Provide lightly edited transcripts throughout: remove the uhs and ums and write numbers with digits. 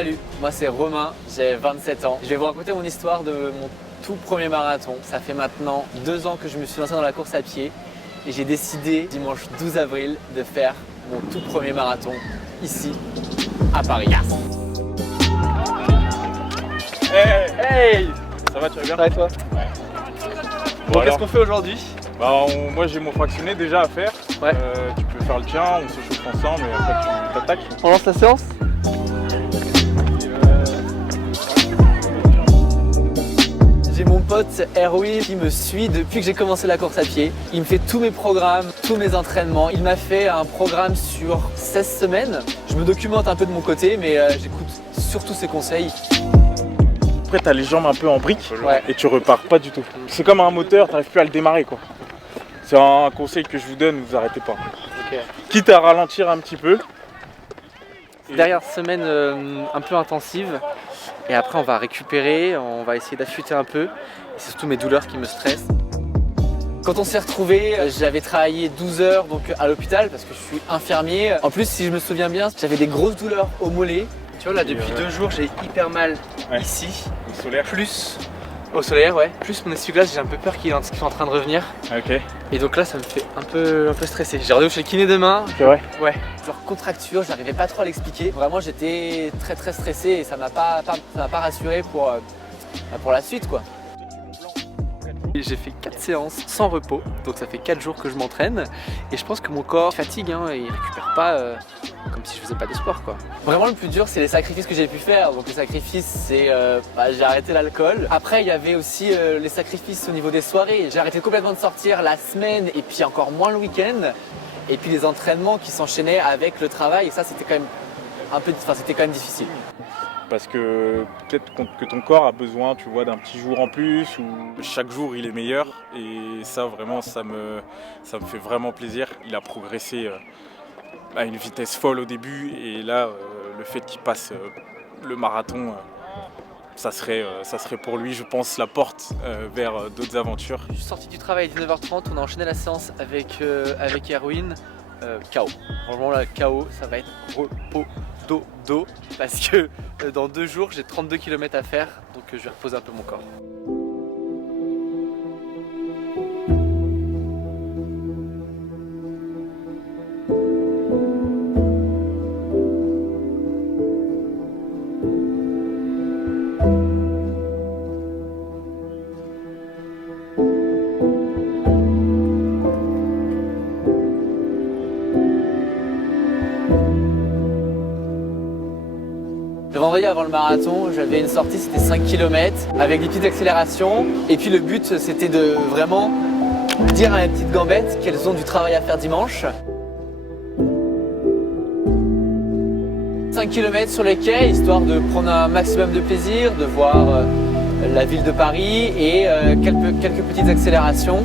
Salut, moi c'est Romain, j'ai 27 ans. Je vais vous raconter mon histoire de mon tout premier marathon. Ça fait maintenant 2 ans que je me suis lancé dans la course à pied et j'ai décidé dimanche 12 avril de faire mon tout premier marathon ici à Paris. Hey! Ça va, tu vas bien? Ça va et toi? Ouais. Bon, qu'est-ce qu'on fait aujourd'hui? Moi j'ai mon fractionné déjà à faire. Ouais. Tu peux faire le tien, on se chauffe ensemble et après tu t'attaques. On lance la séance? J'ai mon pote Erwin qui me suit depuis que j'ai commencé la course à pied. Il me fait tous mes programmes, tous mes entraînements. Il m'a fait un programme sur 16 semaines. Je me documente un peu de mon côté, mais j'écoute surtout ses conseils. Après t'as les jambes un peu en brique Ouais. et tu repars pas du tout. C'est comme un moteur, t'arrives plus à le démarrer quoi. C'est un conseil que je vous donne, vous arrêtez pas. Okay. Quitte à ralentir un petit peu. Dernière semaine un peu intensive et après on va récupérer, on va essayer d'affûter un peu. Et c'est surtout mes douleurs qui me stressent. Quand on s'est retrouvés, j'avais travaillé 12 heures donc, à l'hôpital parce que je suis infirmier. En plus, si je me souviens bien, j'avais des grosses douleurs au mollet. Tu vois là, depuis 2 jours, j'ai hyper mal ici. Au solaire. Plus au solaire, ouais. Plus mon essuie-glace, j'ai un peu peur qu'il soit en train de revenir. Ok. Et donc là, ça me fait un peu stressé. J'ai rendez-vous chez le kiné demain. C'est vrai. Ouais. Genre contracture, j'arrivais pas trop à l'expliquer. Vraiment, j'étais très stressé et ça m'a pas rassuré pour la suite quoi. J'ai fait 4 séances sans repos, donc ça fait 4 jours que je m'entraîne et je pense que mon corps fatigue et il récupère pas comme si je faisais pas de sport quoi. Vraiment le plus dur c'est les sacrifices que j'ai pu faire. Donc les sacrifices c'est j'ai arrêté l'alcool. Après il y avait aussi les sacrifices au niveau des soirées. J'ai arrêté complètement de sortir la semaine et puis encore moins le week-end. Et puis les entraînements qui s'enchaînaient avec le travail et ça c'était quand même difficile. Parce que peut-être que ton corps a besoin, tu vois, d'un petit jour en plus ou chaque jour il est meilleur et ça vraiment ça me fait vraiment plaisir. Il a progressé à une vitesse folle au début et là le fait qu'il passe le marathon ça serait pour lui je pense la porte vers d'autres aventures. Je suis sorti du travail à 19h30, on a enchaîné la séance avec Erwin. KO. Franchement là KO, ça va être repos dodo parce que dans 2 jours j'ai 32 km à faire donc je vais reposer un peu mon corps. Le vendredi avant le marathon, j'avais une sortie, c'était 5 km avec des petites accélérations. Et puis le but, c'était de vraiment dire à mes petites gambettes qu'elles ont du travail à faire dimanche. 5 km sur les quais, histoire de prendre un maximum de plaisir, de voir la ville de Paris et quelques petites accélérations.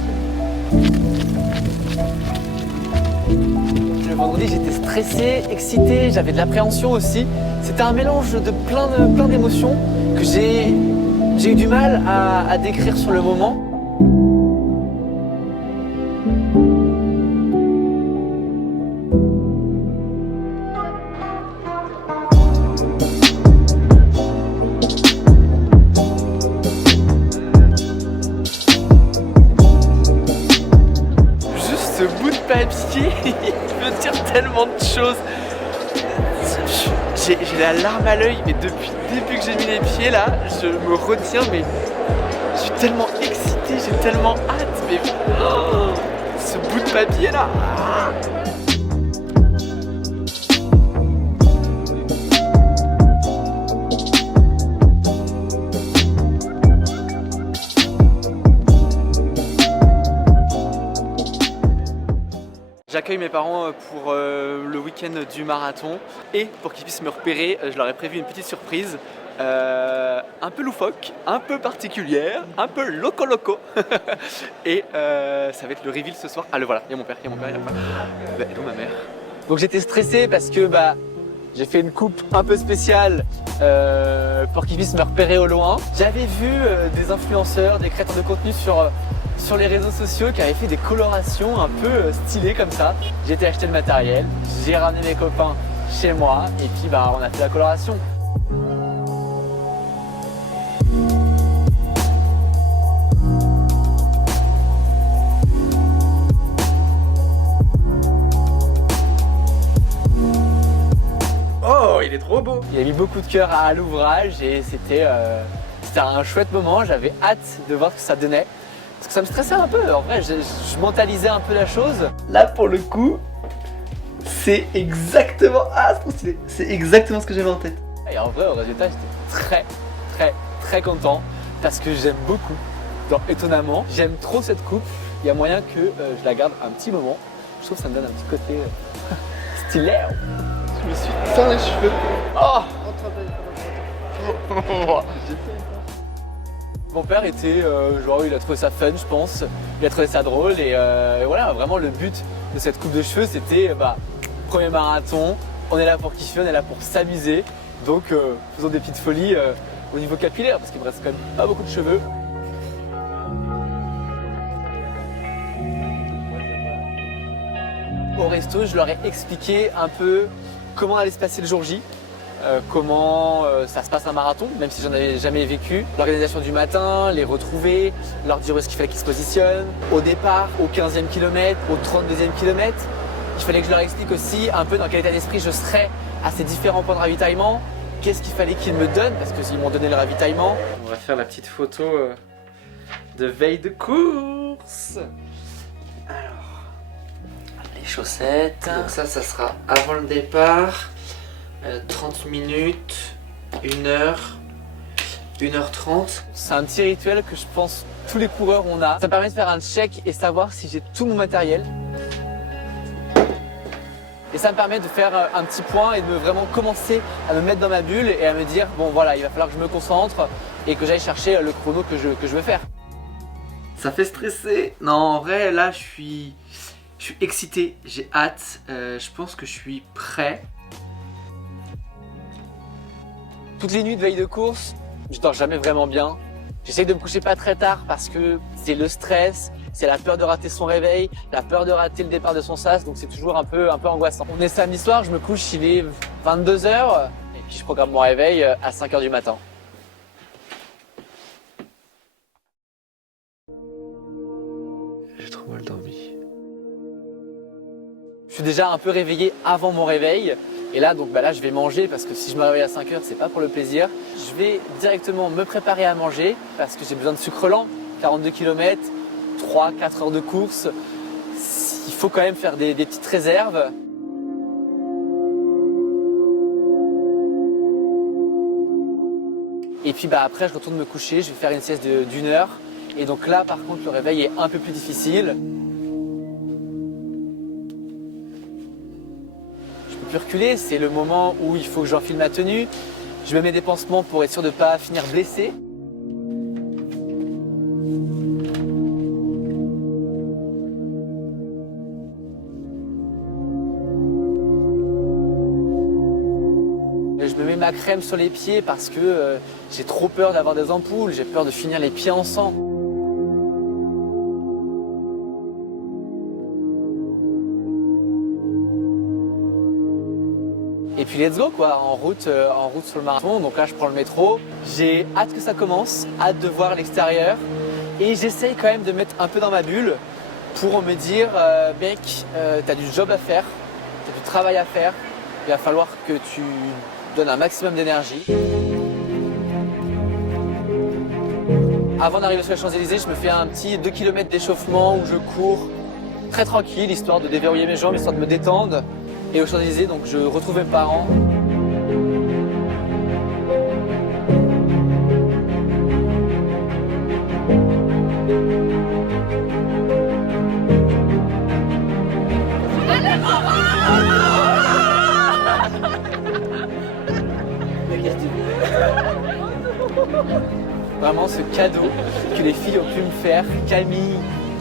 Le vendredi, j'étais stressé, excité, j'avais de l'appréhension aussi. C'était un mélange de plein d'émotions que j'ai eu du mal à décrire sur le moment. Juste ce bout de papier, il peut dire tellement de choses. J'ai la larme à l'œil, mais depuis le début que j'ai mis les pieds là, je me retiens, mais je suis tellement excité, j'ai tellement hâte, mais ce bout de papier là. J'accueille mes parents pour le week-end du marathon et pour qu'ils puissent me repérer, je leur ai prévu une petite surprise un peu loufoque, un peu particulière, un peu loco et ça va être le reveal ce soir. Ah le voilà, il y a mon père, il y a ma mère. Donc j'étais stressé parce que j'ai fait une coupe un peu spéciale pour qu'ils puissent me repérer au loin. J'avais vu des influenceurs, des créateurs de contenu sur les réseaux sociaux qui avaient fait des colorations un peu stylées comme ça. J'ai été acheter le matériel, j'ai ramené mes copains chez moi et puis on a fait la coloration. beau. Il a mis beaucoup de cœur à l'ouvrage et c'était un chouette moment. J'avais hâte de voir ce que ça donnait. Parce que ça me stressait un peu. En vrai, je mentalisais un peu la chose. Là, pour le coup, c'est exactement... Ah, c'est trop stylé. C'est exactement ce que j'avais en tête. Et en vrai, au résultat, j'étais très content. Parce que j'aime beaucoup. Genre, étonnamment, j'aime trop cette coupe. Il y a moyen que je la garde un petit moment. Je trouve que ça me donne un petit côté stylé. Je me suis teint les cheveux. Oh Mon père était, genre il a trouvé ça fun je pense, il a trouvé ça drôle et voilà, vraiment le but de cette coupe de cheveux c'était premier marathon, on est là pour kiffer, on est là pour s'amuser, donc faisons des petites folies au niveau capillaire parce qu'il me reste quand même pas beaucoup de cheveux. Au resto, je leur ai expliqué un peu comment allait se passer le jour J. Comment ça se passe un marathon, même si j'en avais jamais vécu. L'organisation du matin, les retrouver, leur dire où est-ce qu'il fallait qu'ils se positionnent. Au départ, au 15e kilomètre, au 32e kilomètre, il fallait que je leur explique aussi un peu dans quel état d'esprit je serais à ces différents points de ravitaillement. Qu'est-ce qu'il fallait qu'ils me donnent, parce qu'ils m'ont donné le ravitaillement. On va faire la petite photo de veille de course. Alors, les chaussettes. Donc ça sera avant le départ. 30 minutes, 1 heure, 1h30. C'est un petit rituel que je pense tous les coureurs on a. Ça permet de faire un check et savoir si j'ai tout mon matériel. Et ça me permet de faire un petit point et de vraiment commencer à me mettre dans ma bulle et à me dire bon voilà, il va falloir que je me concentre et que j'aille chercher le chrono que je veux faire. Ça fait stresser. Non, en vrai là je suis excité, j'ai hâte. Je pense que je suis prêt. Toutes les nuits de veille de course, je dors jamais vraiment bien. J'essaye de me coucher pas très tard parce que c'est le stress, c'est la peur de rater son réveil, la peur de rater le départ de son sas, donc c'est toujours un peu angoissant. On est samedi soir, je me couche, il est 22h et puis je programme mon réveil à 5h du matin. J'ai trop mal dormi. Je suis déjà un peu réveillé avant mon réveil. Et là, donc, là, je vais manger parce que si je me réveille à 5h, c'est pas pour le plaisir. Je vais directement me préparer à manger parce que j'ai besoin de sucre lent. 42 km, 3-4 heures de course. Il faut quand même faire des petites réserves. Et puis après, je retourne me coucher. Je vais faire une sieste d'1 heure. Et donc là, par contre, le réveil est un peu plus difficile. Reculer, c'est le moment où il faut que j'enfile ma tenue. Je me mets des pansements pour être sûr de ne pas finir blessé. Je me mets ma crème sur les pieds parce que j'ai trop peur d'avoir des ampoules, j'ai peur de finir les pieds en sang. Et puis let's go quoi, en route sur le marathon. Donc là je prends le métro, j'ai hâte que ça commence, hâte de voir l'extérieur et j'essaye quand même de mettre un peu dans ma bulle pour me dire mec, t'as du job à faire, t'as du travail à faire, il va falloir que tu donnes un maximum d'énergie. Avant d'arriver sur les Champs-Élysées, je me fais un petit 2 km d'échauffement où je cours très tranquille, histoire de déverrouiller mes jambes, histoire de me détendre. Et aux Champs-Élysées, donc je retrouve mes parents. Vraiment ce cadeau que les filles ont pu me faire, Camille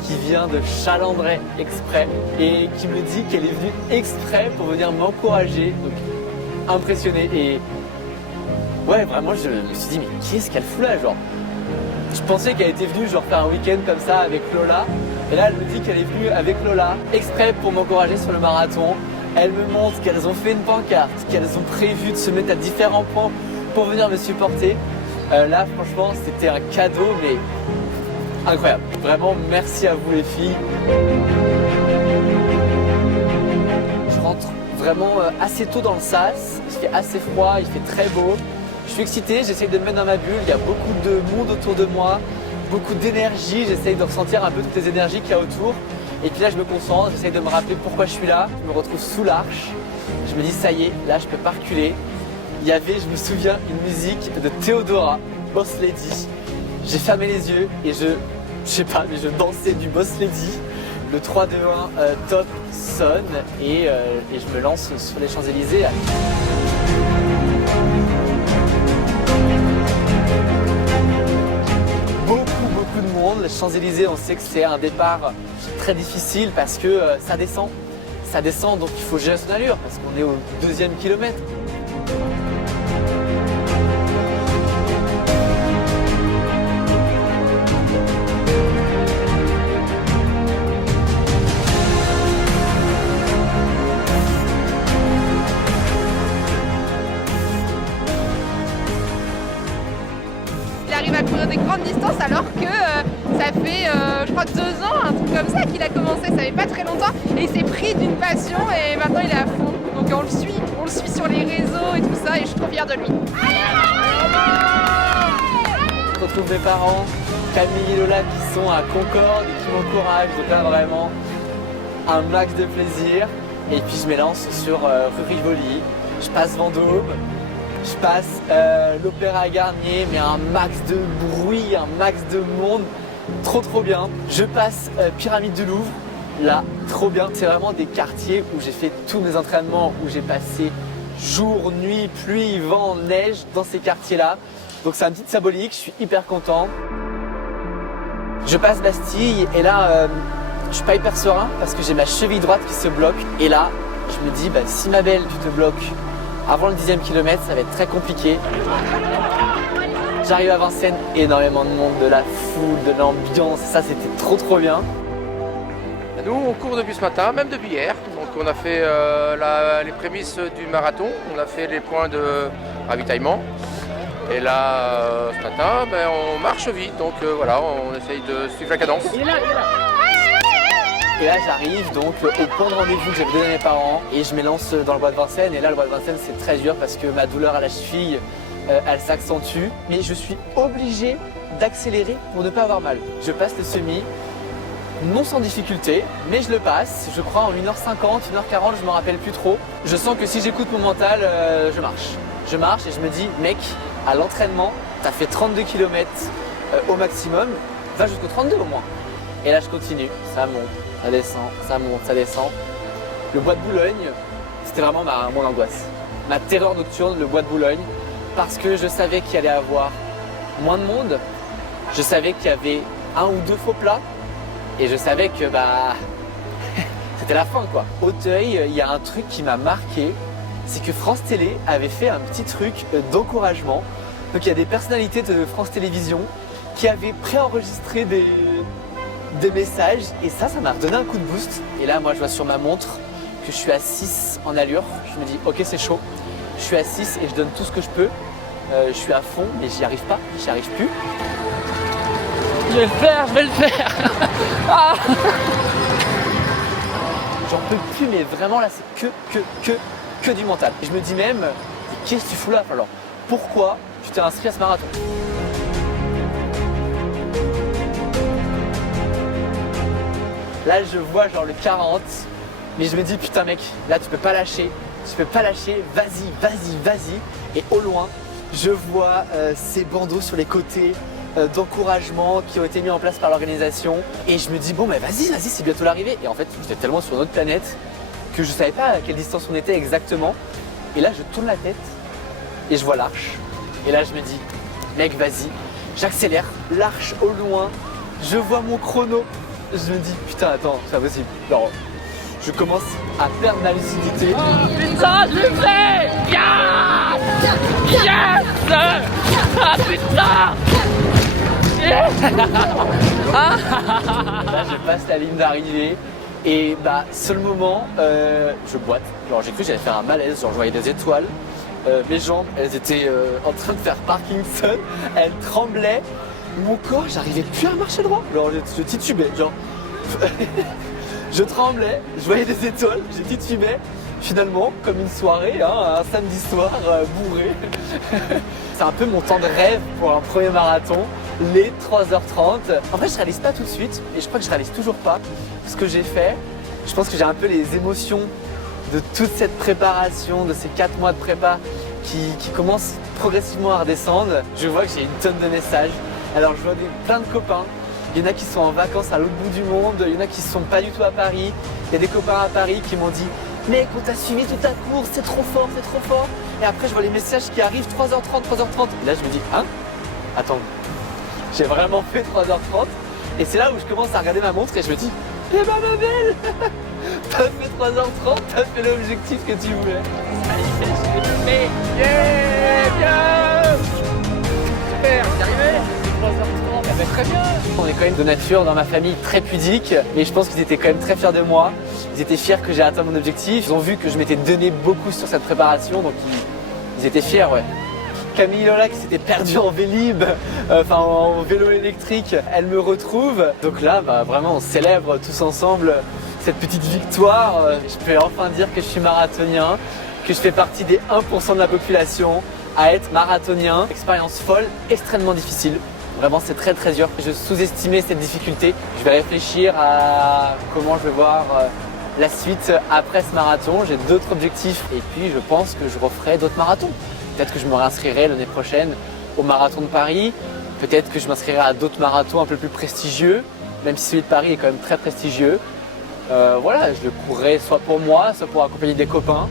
qui vient de Chalandray exprès et qui me dit qu'elle est venue exprès pour venir m'encourager, donc impressionné. Et ouais, vraiment je me suis dit mais qu'est-ce qu'elle fout là, genre je pensais qu'elle était venue genre faire un week-end comme ça avec Lola et là elle me dit qu'elle est venue avec Lola exprès pour m'encourager sur le marathon. Elle me montre qu'elles ont fait une pancarte, qu'elles ont prévu de se mettre à différents points pour venir me supporter. Là franchement c'était un cadeau mais incroyable. Vraiment merci à vous les filles. Je rentre vraiment assez tôt dans le sas. Il fait assez froid, il fait très beau. Je suis excité, j'essaye de me mettre dans ma bulle, il y a beaucoup de monde autour de moi, beaucoup d'énergie, j'essaye de ressentir un peu toutes les énergies qu'il y a autour. Et puis là je me concentre, j'essaye de me rappeler pourquoi je suis là. Je me retrouve sous l'arche, je me dis ça y est, là je peux pas reculer. Il y avait, je me souviens, une musique de Theodora, Boss Lady. J'ai fermé les yeux et je sais pas, mais je dansais du Boss Lady. Le 3, 2, 1 top sonne et je me lance sur les Champs-Élysées. Beaucoup de monde. Les Champs-Élysées, on sait que c'est un départ très difficile parce que ça descend. Ça descend, donc il faut gérer son allure parce qu'on est au 2e kilomètre. Il arrive à courir des grandes distances alors que ça fait je crois 2 ans, un truc comme ça qu'il a commencé, ça fait pas très longtemps et il s'est pris d'une passion et maintenant il est à fond. Donc on le suit sur les réseaux et tout ça et je suis trop fière de lui. Je retrouve mes parents, Camille et Lola qui sont à Concorde et qui m'encouragent, donc là vraiment un max de plaisir. Et puis je m'élance sur rue Rivoli, je passe Vendôme. Je passe l'Opéra Garnier, mais un max de bruit, un max de monde, trop bien. Je passe Pyramide du Louvre, là, trop bien. C'est vraiment des quartiers où j'ai fait tous mes entraînements, où j'ai passé jour, nuit, pluie, vent, neige dans ces quartiers-là. Donc c'est un petit symbolique, je suis hyper content. Je passe Bastille et là, je suis pas hyper serein parce que j'ai ma cheville droite qui se bloque. Et là, je me dis, bah, si ma belle, tu te bloques avant le 10e kilomètre, ça va être très compliqué. J'arrive à Vincennes, énormément de monde, de la foule, de l'ambiance, ça c'était trop bien. Nous, on court depuis ce matin, même depuis hier. Donc on a fait les prémices du marathon, on a fait les points de ravitaillement. Et là, ce matin, on marche vite, donc voilà, on essaye de suivre la cadence. Il est là. Et là j'arrive donc au point de rendez-vous que j'avais donné à mes parents et je m'élance dans le bois de Vincennes. Et là le bois de Vincennes c'est très dur parce que ma douleur à la cheville elle s'accentue. Mais je suis obligé d'accélérer pour ne pas avoir mal. Je passe le semi, non sans difficulté, mais je le passe, je crois en 1h50, 1h40, je me rappelle plus trop. Je sens que si j'écoute mon mental, je marche. Je marche et je me dis, mec, à l'entraînement, t'as fait 32 km au maximum, va jusqu'au 32 au moins. Et là je continue, ça monte, ça descend, ça monte, ça descend. Le bois de Boulogne, c'était vraiment mon angoisse. Ma terreur nocturne, le bois de Boulogne, parce que je savais qu'il allait y avoir moins de monde, je savais qu'il y avait 1 ou 2 faux plats, et je savais que c'était la fin quoi. Auteuil, il y a un truc qui m'a marqué, c'est que France Télé avait fait un petit truc d'encouragement. Donc il y a des personnalités de France Télévisions qui avaient préenregistré des messages et ça m'a redonné un coup de boost. Et là moi je vois sur ma montre que je suis à 6 en allure. Je me dis ok c'est chaud, je suis à 6 et je donne tout ce que je peux. Je suis à fond mais j'y arrive pas, j'y arrive plus. Je vais le faire ah J'en peux plus mais vraiment là c'est que du mental. Et je me dis même, qu'est-ce que tu fous là alors? Pourquoi tu t'es inscrit à ce marathon? Là je vois genre le 40, mais je me dis putain mec, là tu peux pas lâcher, vas-y. Et au loin, je vois ces bandeaux sur les côtés d'encouragement qui ont été mis en place par l'organisation. Et je me dis bon mais vas-y, c'est bientôt l'arrivée. Et en fait j'étais tellement sur une autre planète que je savais pas à quelle distance on était exactement. Et là je tourne la tête et je vois l'arche. Et là je me dis mec vas-y, j'accélère, l'arche au loin, je vois mon chrono. Je me dis putain attends, c'est pas possible. Alors, je commence à perdre ma lucidité. Oh putain, je l'ai fait! Yes! Yes! Ah putain! Yes! Là je passe la ligne d'arrivée et seul moment je boite. Genre j'ai cru que j'allais faire un malaise, genre je voyais des étoiles. Mes jambes elles étaient en train de faire Parkinson, elles tremblaient. Mon corps j'arrivais plus à marcher droit. Genre je titubais, genre je tremblais, je voyais des étoiles, je titubais. finalement, comme une soirée, hein, un samedi soir bourré. C'est un peu mon temps de rêve pour un premier marathon, les 3h30. En fait, je réalise pas tout de suite, et je crois que je réalise toujours pas ce que j'ai fait. Je pense que j'ai un peu les émotions de toute cette préparation, de ces 4 mois de prépa qui commencent progressivement à redescendre. Je vois que j'ai une tonne de messages. Alors je vois plein de copains. Il y en a qui sont en vacances à l'autre bout du monde, il y en a qui ne sont pas du tout à Paris. Il y a des copains à Paris qui m'ont dit « Mec, on t'a suivi toute ta course, c'est trop fort, c'est trop fort !» Et après je vois les messages qui arrivent 3h30, 3h30. Et là je me dis « Hein ? Attends, j'ai vraiment fait 3h30 ?» Et c'est là où je commence à regarder ma montre et je me dis « Eh ben ma belle, t'as fait 3h30, t'as fait l'objectif que tu voulais. » Allez, je l'ai fait. Yeah, bien. Super, t'es arrivé. 3h30, Eh ben, très bien. On est quand même de nature dans ma famille très pudique, mais je pense qu'ils étaient quand même très fiers de moi. Ils étaient fiers que j'ai atteint mon objectif. Ils ont vu que je m'étais donné beaucoup sur cette préparation, donc ils étaient fiers, ouais. Camille Lola qui s'était perdue en Vélib, en vélo électrique, elle me retrouve. Donc là, vraiment, on célèbre tous ensemble cette petite victoire. Je peux enfin dire que je suis marathonien, que je fais partie des 1% de la population à être marathonien. Expérience folle, extrêmement difficile. Vraiment, c'est très très dur. Je sous-estimais cette difficulté. Je vais réfléchir à comment je vais voir la suite après ce marathon. J'ai d'autres objectifs et puis je pense que je referai d'autres marathons. Peut-être que je me réinscrirai l'année prochaine au marathon de Paris. Peut-être que je m'inscrirai à d'autres marathons un peu plus prestigieux, même si celui de Paris est quand même très prestigieux. Voilà, je le courrai soit pour moi, soit pour accompagner des copains.